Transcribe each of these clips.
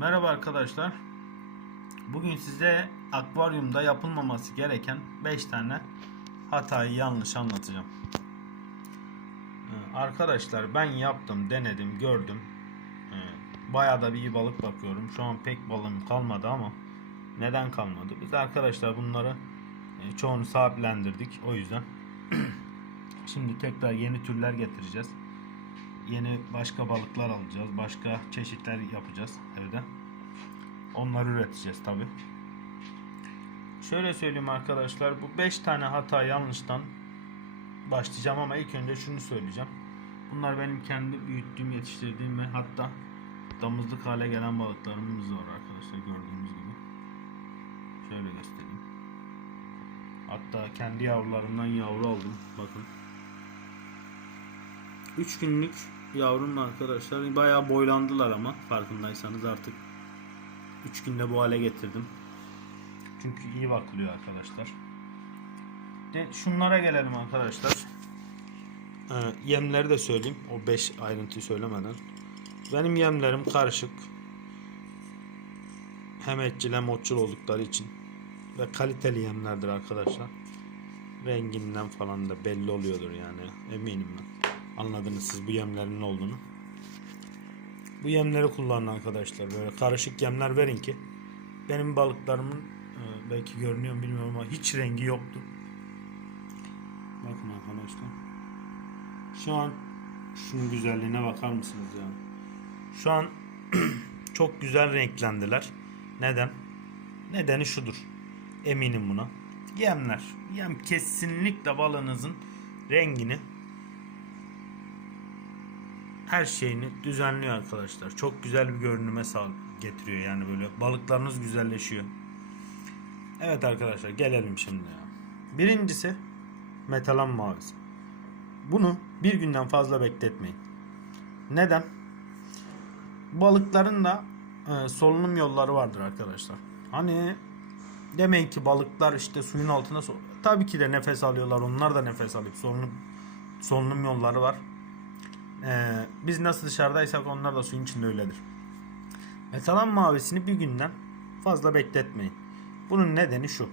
Merhaba arkadaşlar. Bugün size akvaryumda yapılmaması gereken 5 tane hatayı yanlış anlatacağım. Ee, Arkadaşlar ben yaptım, denedim, gördüm. Ee, Bayağı da bir iyi balık bakıyorum. Şu an pek balığım kalmadı ama neden kalmadı? Biz arkadaşlar bunları e, çoğunu sahiplendirdik. O yüzden şimdi tekrar yeni türler getireceğiz yeni başka balıklar alacağız. Başka çeşitler yapacağız evde. Onları üreteceğiz tabi. Şöyle söyleyeyim arkadaşlar. Bu 5 tane hata yanlıştan başlayacağım ama ilk önce şunu söyleyeceğim. Bunlar benim kendi büyüttüğüm, yetiştirdiğim ve hatta damızlık hale gelen balıklarımız var arkadaşlar gördüğünüz gibi. Şöyle göstereyim. Hatta kendi yavrularımdan yavru aldım. Bakın. 3 günlük yavrum arkadaşlar. Bayağı boylandılar ama farkındaysanız artık 3 günde bu hale getirdim. Çünkü iyi bakılıyor arkadaşlar. De şunlara gelelim arkadaşlar. Ee, yemleri de söyleyeyim. O 5 ayrıntıyı söylemeden. Benim yemlerim karışık. Hem etçil hem otçul oldukları için. Ve kaliteli yemlerdir arkadaşlar. Renginden falan da belli oluyordur yani. Eminim ben. Anladınız siz bu yemlerin ne olduğunu. Bu yemleri kullanın arkadaşlar. Böyle karışık yemler verin ki benim balıklarımın e, belki görünüyor bilmiyorum ama hiç rengi yoktu. Bakın arkadaşlar. Şu an şunun güzelliğine bakar mısınız ya? Şu an çok güzel renklendiler. Neden? Nedeni şudur. Eminim buna. Yemler. Yem kesinlikle balığınızın rengini her şeyini düzenliyor arkadaşlar. Çok güzel bir görünüme sağ getiriyor yani böyle balıklarınız güzelleşiyor. Evet arkadaşlar gelelim şimdi ya. Birincisi metalan mavisi. Bunu bir günden fazla bekletmeyin. Neden? Balıkların da e, solunum yolları vardır arkadaşlar. Hani demeyin ki balıklar işte suyun altında so- tabii ki de nefes alıyorlar. Onlar da nefes alıp solunum solunum yolları var. Ee, biz nasıl dışarıdaysak onlar da suyun içinde öyledir. Metalan mavisini bir günden fazla bekletmeyin. Bunun nedeni şu. Ee,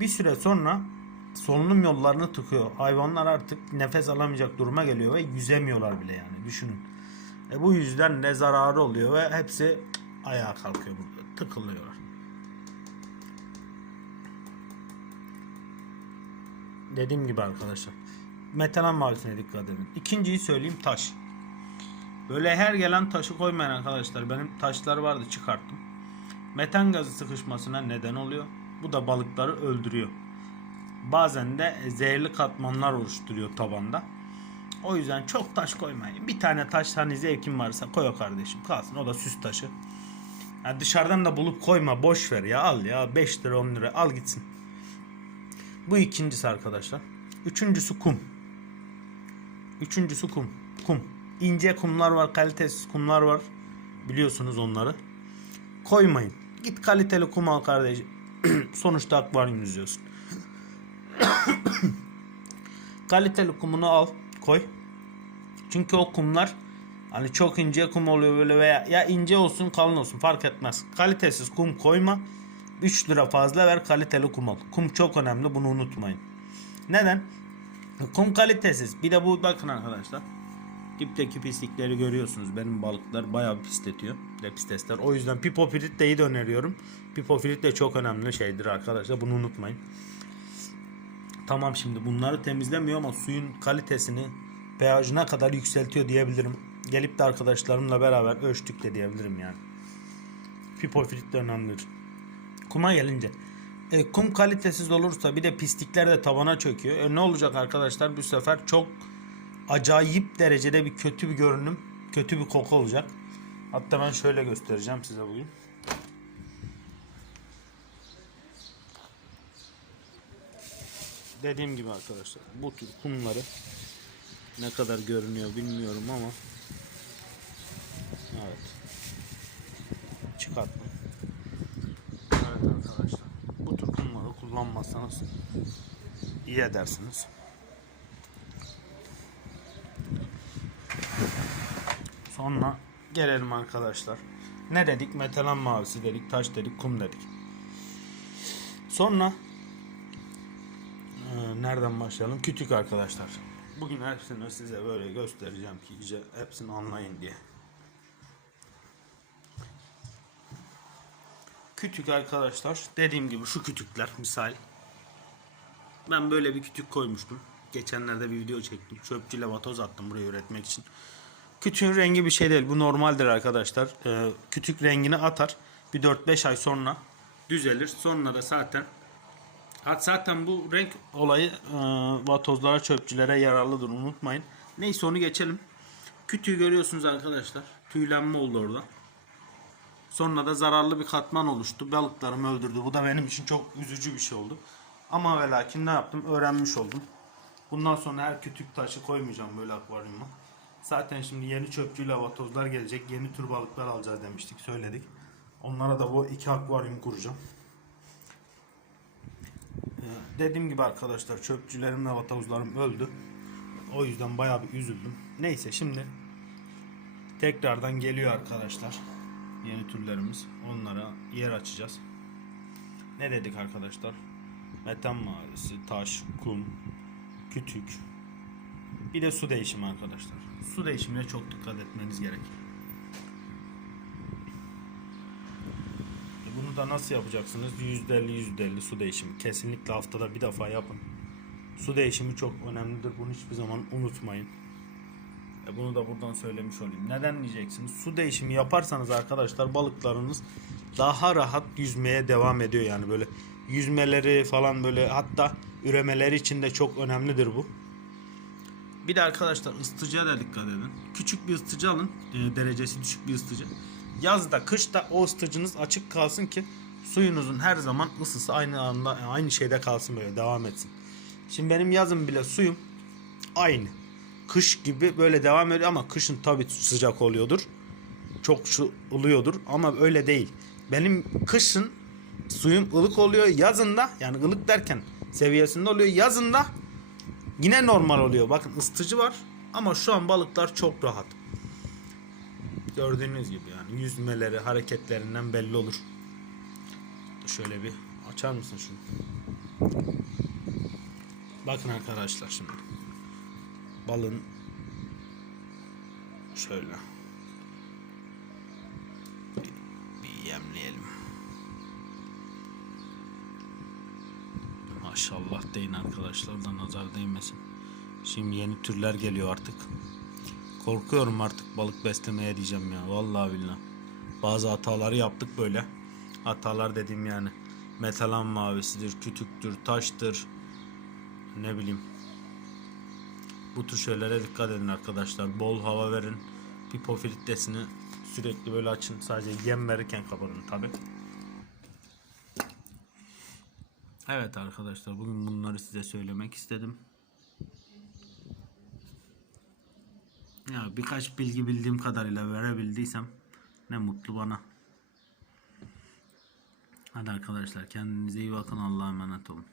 bir süre sonra solunum yollarını tıkıyor. Hayvanlar artık nefes alamayacak duruma geliyor ve yüzemiyorlar bile yani düşünün. E bu yüzden ne zararı oluyor ve hepsi ayağa kalkıyor burada. Tıkılıyorlar. Dediğim gibi arkadaşlar. Metalan mavisine dikkat edin. İkinciyi söyleyeyim taş. Böyle her gelen taşı koymayın arkadaşlar. Benim taşlar vardı çıkarttım. Metan gazı sıkışmasına neden oluyor. Bu da balıkları öldürüyor. Bazen de zehirli katmanlar oluşturuyor tabanda. O yüzden çok taş koymayın. Bir tane taş hani zevkin varsa koy o kardeşim kalsın. O da süs taşı. Ya dışarıdan da bulup koyma boş ver ya al ya 5 lira 10 lira al gitsin. Bu ikincisi arkadaşlar. Üçüncüsü kum. Üçüncüsü kum. Kum. İnce kumlar var, kalitesiz kumlar var. Biliyorsunuz onları. Koymayın. Git kaliteli kum al kardeşim. Sonuçta akvaryum yüzüyorsun. kaliteli kumunu al, koy. Çünkü o kumlar hani çok ince kum oluyor böyle veya ya ince olsun kalın olsun fark etmez. Kalitesiz kum koyma. 3 lira fazla ver kaliteli kum al. Kum çok önemli bunu unutmayın. Neden? Kum kalitesiz. Bir de bu bakın arkadaşlar. Dipteki pislikleri görüyorsunuz. Benim balıklar bayağı pisletiyor. Lepistesler. O yüzden pipofilit de iyi de öneriyorum. Pipofilit de çok önemli şeydir arkadaşlar. Bunu unutmayın. Tamam şimdi bunları temizlemiyor ama suyun kalitesini pH'ına kadar yükseltiyor diyebilirim. Gelip de arkadaşlarımla beraber ölçtük de diyebilirim yani. Pipofilit de önemlidir. Kuma gelince. E, kum kalitesiz olursa bir de pislikler de tabana çöküyor. E, ne olacak arkadaşlar? Bu sefer çok acayip derecede bir kötü bir görünüm, kötü bir koku olacak. Hatta ben şöyle göstereceğim size bugün. Dediğim gibi arkadaşlar bu tür kumları ne kadar görünüyor bilmiyorum ama evet çıkarttım. Evet arkadaşlar. Bu tür kumları kullanmazsanız iyi edersiniz. Sonra gelelim arkadaşlar. Ne dedik? Metalan mavisi dedik, taş dedik, kum dedik. Sonra ee, nereden başlayalım? Kütük arkadaşlar. Bugün hepsini size böyle göstereceğim ki iyice hepsini anlayın diye. Kütük arkadaşlar. Dediğim gibi şu kütükler misal. Ben böyle bir kütük koymuştum. Geçenlerde bir video çektim. Çöpçüyle vatoz attım buraya üretmek için. Kütüğün rengi bir şey değil. Bu normaldir arkadaşlar. Ee, kütük rengini atar. Bir 4-5 ay sonra düzelir. Sonra da zaten zaten bu renk olayı e, vatozlara, çöpçülere yararlıdır unutmayın. Neyse onu geçelim. Kütüğü görüyorsunuz arkadaşlar. Tüylenme oldu orada. Sonra da zararlı bir katman oluştu. Balıklarımı öldürdü. Bu da benim için çok üzücü bir şey oldu. Ama ve lakin ne yaptım? Öğrenmiş oldum. Bundan sonra her kütük taşı koymayacağım böyle akvaryuma. Zaten şimdi yeni çöpçü lavatozlar gelecek. Yeni tür balıklar alacağız demiştik, söyledik. Onlara da bu iki akvaryum kuracağım. Ee, Dediğim gibi arkadaşlar çöpçülerim ve vatavuzlarım öldü. O yüzden bayağı bir üzüldüm. Neyse şimdi tekrardan geliyor arkadaşlar. Yeni türlerimiz. Onlara yer açacağız. Ne dedik arkadaşlar? Metan mavisi, taş, kum, kütük. Bir de su değişimi arkadaşlar. Su değişimine çok dikkat etmeniz gerek. E Bunu da nasıl yapacaksınız? %50 %50 su değişimi. Kesinlikle haftada bir defa yapın. Su değişimi çok önemlidir. Bunu hiçbir zaman unutmayın. E bunu da buradan söylemiş olayım. Neden diyeceksiniz? Su değişimi yaparsanız arkadaşlar balıklarınız daha rahat yüzmeye devam ediyor yani böyle yüzmeleri falan böyle hatta üremeleri için de çok önemlidir bu. Bir de arkadaşlar ısıtıcıya da dikkat edin. Küçük bir ısıtıcı alın. e, derecesi düşük bir ısıtıcı. Yazda, kışta o ısıtıcınız açık kalsın ki suyunuzun her zaman ısısı aynı anda aynı şeyde kalsın böyle devam etsin. Şimdi benim yazın bile suyum aynı. Kış gibi böyle devam ediyor ama kışın tabii sıcak oluyordur. Çok şu ılıyordur ama öyle değil. Benim kışın suyum ılık oluyor. Yazında yani ılık derken seviyesinde oluyor. Yazında Yine normal oluyor. Bakın ısıtıcı var ama şu an balıklar çok rahat. Gördüğünüz gibi yani yüzmeleri, hareketlerinden belli olur. Şöyle bir açar mısın şunu? Bakın arkadaşlar şimdi. Balın şöyle bir, bir yemleyelim. Maşallah deyin arkadaşlar da nazar değmesin. Şimdi yeni türler geliyor artık. Korkuyorum artık balık beslemeye diyeceğim ya. Vallahi billahi. Bazı hataları yaptık böyle. Hatalar dediğim yani. Metalan mavisidir, kütüktür, taştır. Ne bileyim. Bu tür şeylere dikkat edin arkadaşlar. Bol hava verin. Pipo filtresini sürekli böyle açın. Sadece yem verirken kapatın tabi. Evet arkadaşlar bugün bunları size söylemek istedim. Ya birkaç bilgi bildiğim kadarıyla verebildiysem ne mutlu bana. Hadi arkadaşlar kendinize iyi bakın Allah'a emanet olun.